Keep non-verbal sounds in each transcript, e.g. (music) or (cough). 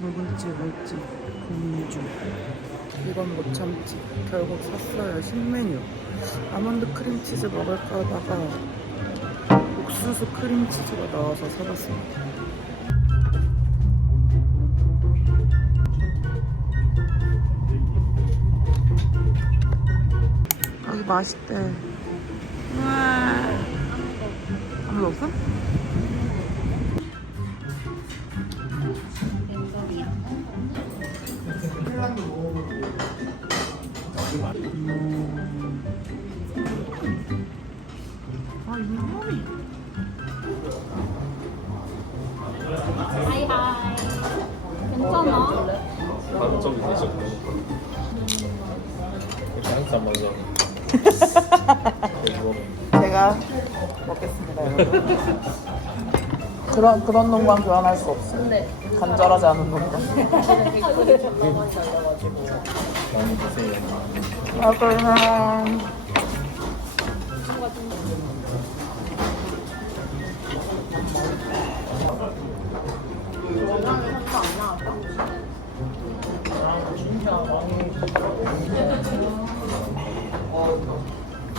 먹을지 말지 고민 중. 이건 못 참지. 결국 샀어요. 신메뉴. 아몬드 크림치즈 먹을까 하다가 옥수수 크림치즈가 나와서 사봤습니다. 여기 맛있대. 우와. 아무도 없어? 아. 하이하이 괜찮아? 반점이 되셨고 항상 먼저 (laughs) 제가 먹겠습니다, 여러분. 그런, 그런 놈과 교환할 수 없어. 근데 간절하지 않은 놈과. 많이 (laughs) 드세요 아, 그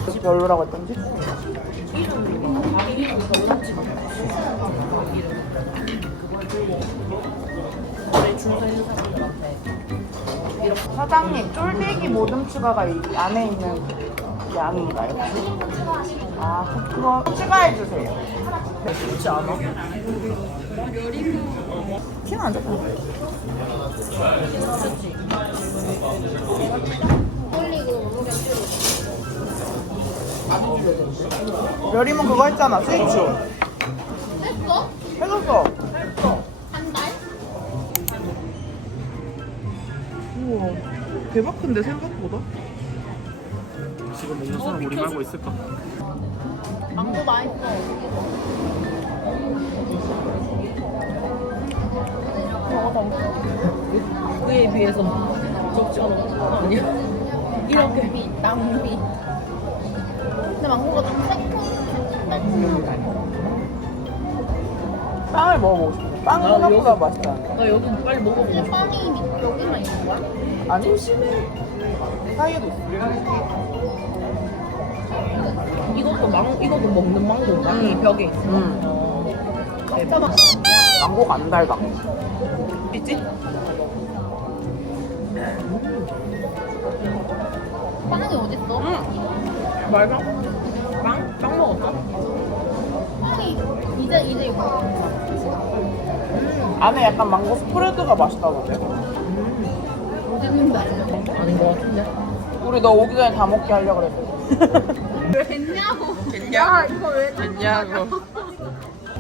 러면. 별로라고 했던지? 사장님, 쫄대기 모듬 추가가 이 안에 있는 양인가요? 아, 그거 추가해 주세요. 좋지 않아? 키는 안 좋다. 홀릭으로 먹으면 멸이면 그거 했잖아, 스위추. 됐어? 해줬어. 한 달? 우와, 대박 큰데 생각보다? 지금 먹는 사람 우리 말고 있을까? 망고 맛있어 그에 비해서 적지 않아 아니야? 낭비 낭비 근데 망고가 좀 새콤 새콤하다 빵을 먹어보고 싶어. 빵은 나 생각보다 여기- 맛있다. 나 여기 빨리 먹어보고 근데 싶어 빵이 밑- 여기만 있는 거야? 아니? 사이에도 있어. 이것도 망 이것도 먹는 망고인가? 이 벽에 있어 음. 어, 대박 망고가 안 달다. 있지? 빵이 어딨어? 말방 빵? 빵 먹었어? 빵이 이제 이제 이거 안에 약간 망고 스프레드가 맛있다던데. 어딨는데? 아닌 것 같은데 우리 너 오기 전에 다 먹게 하려고 그랬어. (laughs) 왜 됐냐고 됐냐? 이거 왜 됐냐고.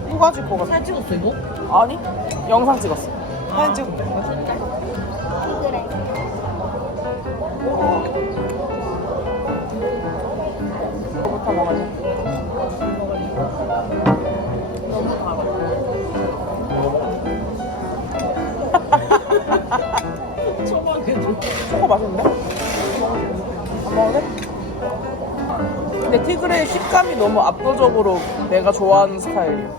또 가질 거 같아. 사진 찍었어 이거? 아니? 영상 찍었어. 사진 찍었어. 그래 이거부터 먹어야지. 너무 달아 초반에도 초코 맛있는데? 안 먹어도 돼? 근데 티그레의 식감이 너무 압도적으로 내가 좋아하는 스타일이야.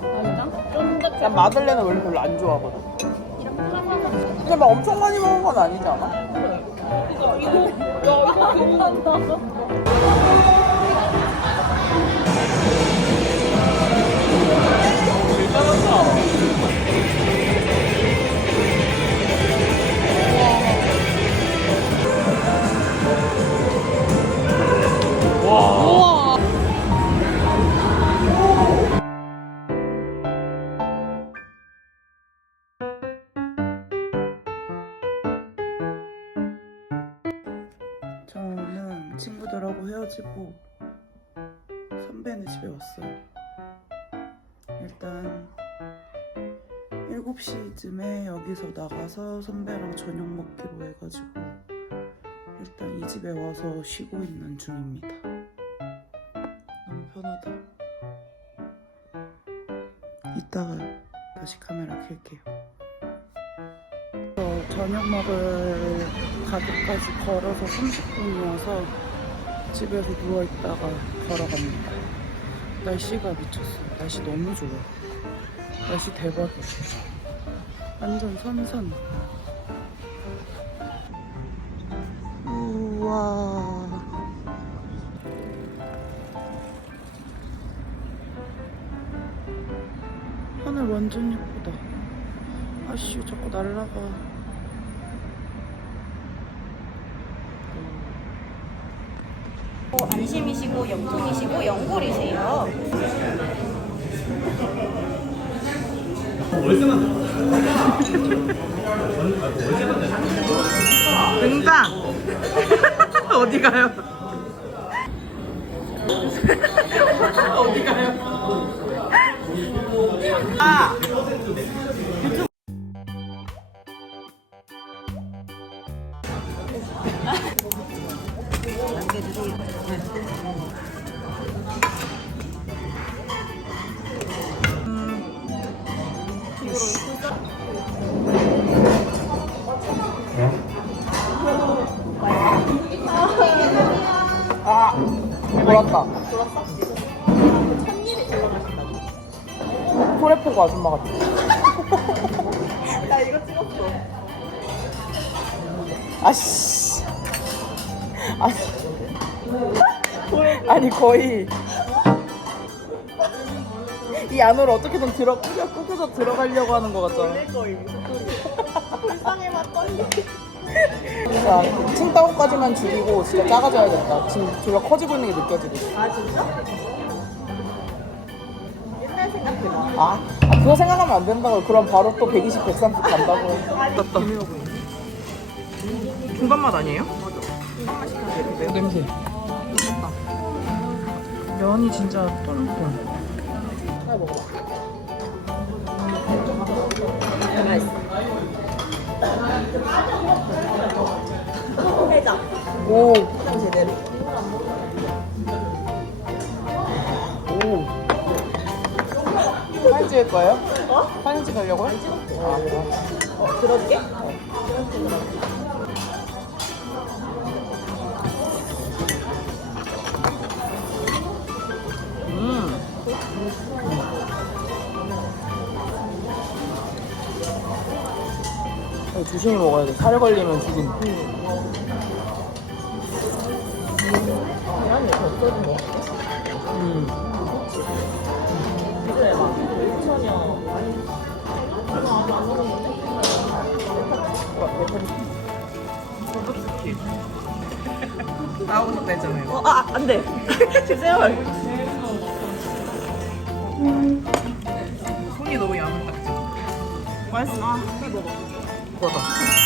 난 마들렌은 원래 별로 안 좋아하거든. 근데 막 엄청 많이 먹은 건 아니지 않아? 이거 이거 야 이거 교훈 (laughs) 저는 친구들하고 헤어지고 선배네 집에 왔어요. 일단 7시쯤에 여기서 나가서 선배랑 저녁 먹기로 해가지고 일단 이 집에 와서 쉬고 있는 중입니다. 너무 편하다. 이따가 다시 카메라 켤게요. 저 저녁 먹을 가게까지 걸어서 30분이어서 집에서 누워있다가 걸어갑니다. 날씨가 미쳤어요. 날씨 너무 좋아요. 날씨 대박이에요. 완전 선선. 우와. 하늘 완전 예쁘다. 아씨, 자꾸 날라가. 안심이시고 영통이시고 연골이세요. 등장! (laughs) 어디 가요? 돌았다. 돌았어? 토레포가 아줌마 같아. 나 이거 찍었어. (laughs) 아씨. 아니, 아니 거의 이 안으로 어떻게든 들어 꾸겨 꾸겨서 들어가려고 하는 것 같잖아. 거의 무슨 소리야. 자, 칭따오까지만 줄이고 진짜 작아져야겠다. 지금 둘다 커지고 있는 게 느껴지고. 아 진짜? 옛날 생각이 나. 아, 아, 그거 생각하면 안 된다고. 그럼 바로 또 120, 130 간다고. 떴다. 중간 맛 아니에요? 맞아. 중간맛이 냄새. 면이 진짜 똔똔. 하나 먹어봐. 오, 해장 제대로. 오. 사진 찍을 거예요? 어? 사진 찍으려고요? 아, 그래. 어 들어줄게. 음. 어, 조심히 먹어야 돼. 살 걸리면 죽음. 없어진 거. 음. 그래 막 천이야. 나오서 빼잖아요. 어, 아, 안 돼. (laughs) 주세요. 손이 너무 야물딱지. 맛있어. 아, 이거 먹어. 그거